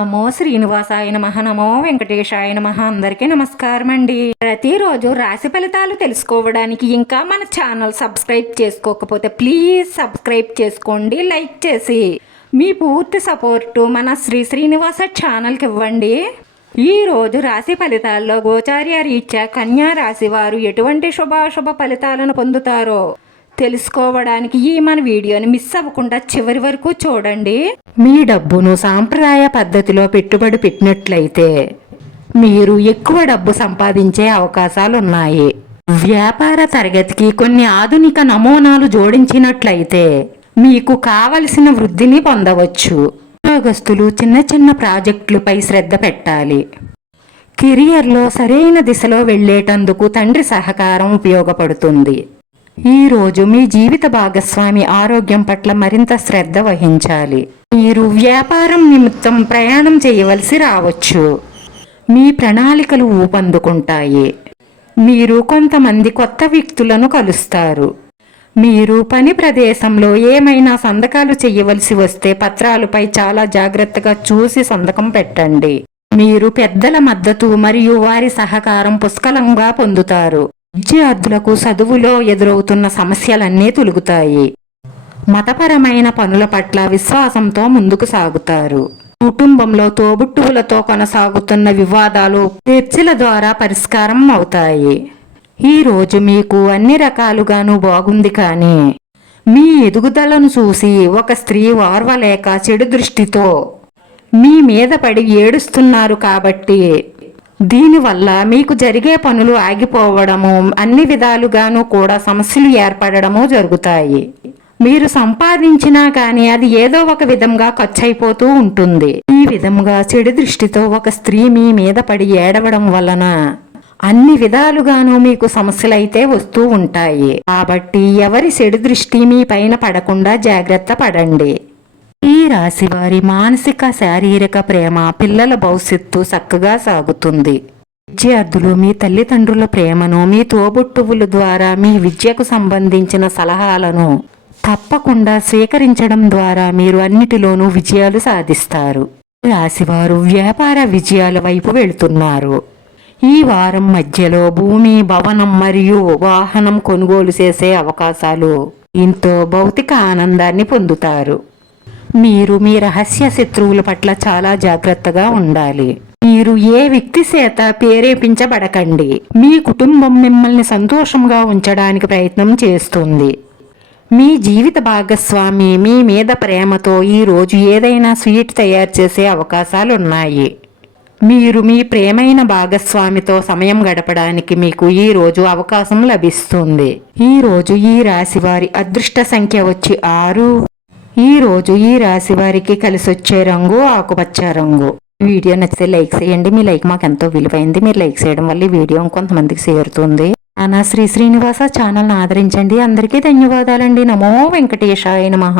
నమో శ్రీనివాసాయ నమః. నమో వెంకటేశాయ నమః. అందరికీ నమస్కారం అండి. ప్రతిరోజు రాశి ఫలితాలు తెలుసుకోవడానికి ఇంకా మన ఛానల్ సబ్స్క్రైబ్ చేసుకోకపోతే ప్లీజ్ సబ్స్క్రైబ్ చేసుకోండి. లైక్ చేసి మీ పూర్తి సపోర్టు మన శ్రీనివాస ఛానల్కి ఇవ్వండి. ఈ రోజు రాశి ఫలితాల్లో గోచార్య రీత్యా కన్యా రాశి వారు ఎటువంటి శుభాశుభ ఫలితాలను పొందుతారో తెలుసుకోవడానికి ఈ మన వీడియోని మిస్ అవ్వకుండా చివరి వరకు చూడండి. మీ డబ్బును సాంప్రదాయ పద్ధతిలో పెట్టుబడి పెట్టినట్లయితే మీరు ఎక్కువ డబ్బు సంపాదించే అవకాశాలు ఉన్నాయి. వ్యాపార తరగతికి కొన్ని ఆధునిక నమూనాలు జోడించినట్లయితే మీకు కావలసిన వృద్ధిని పొందవచ్చు. ఉద్యోగస్తులు చిన్న చిన్న ప్రాజెక్టులపై శ్రద్ధ పెట్టాలి. కెరియర్లో సరైన దిశలో వెళ్లేటందుకు తండ్రి సహకారం ఉపయోగపడుతుంది. ఈరోజు మీ జీవిత భాగస్వామి ఆరోగ్యం పట్ల మరింత శ్రద్ధ వహించాలి. మీరు వ్యాపారం నిమిత్తం ప్రయాణం చేయవలసి రావచ్చు. మీ ప్రణాళికలు ఊపందుకుంటాయి. మీరు కొంతమంది కొత్త వ్యక్తులను కలుస్తారు. మీరు పని ప్రదేశంలో ఏమైనా సంతకాలు చేయవలసి వస్తే పత్రాలపై చాలా జాగ్రత్తగా చూసి సంతకం పెట్టండి. మీరు పెద్దల మద్దతు మరియు వారి సహకారం పుష్కలంగా పొందుతారు. విద్యార్థులకు చదువులో ఎదురవుతున్న సమస్యలన్నీ తొలగుతాయి. మతపరమైన పనుల పట్ల విశ్వాసంతో ముందుకు సాగుతారు. కుటుంబంలో తోబుట్టువులతో కొనసాగుతున్న వివాదాలు చర్చల ద్వారా పరిష్కారం అవుతాయి. ఈరోజు మీకు అన్ని రకాలుగాను బాగుంది, కానీ మీ ఎదుగుదలను చూసి ఒక స్త్రీ ఓర్వలేక చెడు దృష్టితో మీ మీద పడి ఏడుస్తున్నారు. కాబట్టి దీనివల్ల మీకు జరిగే పనులు ఆగిపోవడము, అన్ని విధాలుగాను కూడా సమస్యలు ఏర్పడము జరుగుతాయి. మీరు సంపాదించినా కానీ అది ఏదో ఒక విధంగా ఖర్చయిపోతూ ఉంటుంది. ఈ విధంగా చెడు దృష్టితో ఒక స్త్రీ మీ మీద పడి ఏడవడం వలన అన్ని విధాలుగాను మీకు సమస్యలైతే వస్తూ ఉంటాయి. కాబట్టి ఎవరి చెడు దృష్టి మీ పైన పడకుండా జాగ్రత్త పడండి. ఈ రాశి వారి మానసిక శారీరక ప్రేమ, పిల్లల భవిష్యత్తు చక్కగా సాగుతుంది. విద్యార్థులు మీ తల్లిదండ్రుల ప్రేమను, మీ తోబుట్టువుల ద్వారా మీ విద్యకు సంబంధించిన సలహాలను తప్పకుండా స్వీకరించడం ద్వారా మీరు అన్నిటిలోనూ విజయాలు సాధిస్తారు. రాశివారు వ్యాపార విజయాల వైపు వెళుతున్నారు. ఈ వారం మధ్యలో భూమి, భవనం మరియు వాహనం కొనుగోలు చేసే అవకాశాలు, ఎంతో భౌతిక ఆనందాన్ని పొందుతారు. మీరు మీ రహస్య శత్రువుల పట్ల చాలా జాగ్రత్తగా ఉండాలి. మీరు ఏ వ్యక్తి చేత ప్రేరేపించబడకండి. మీ కుటుంబం మిమ్మల్ని సంతోషంగా ఉంచడానికి ప్రయత్నం చేస్తుంది. మీ జీవిత భాగస్వామి మీ మీద ప్రేమతో ఈరోజు ఏదైనా స్వీట్ తయారు చేసే అవకాశాలు ఉన్నాయి. మీరు మీ ప్రేమైన భాగస్వామితో సమయం గడపడానికి మీకు ఈరోజు అవకాశం లభిస్తుంది. ఈరోజు ఈ రాశి వారి అదృష్ట సంఖ్య వచ్చి 6. ఈరోజు ఈ రాశి వారికి కలిసి వచ్చే రంగు ఆకుపచ్చ రంగు. వీడియో నచ్చితే లైక్ చేయండి. మీ లైక్ మాకు ఎంతో విలువైంది. మీరు లైక్ చేయడం వల్ల ఈ వీడియో కొంతమందికి చేరుతుంది. నా శ్రీనివాస ఛానల్ని ఆదరించండి. అందరికీ ధన్యవాదాలండి. నమో వెంకటేశాయ నమః.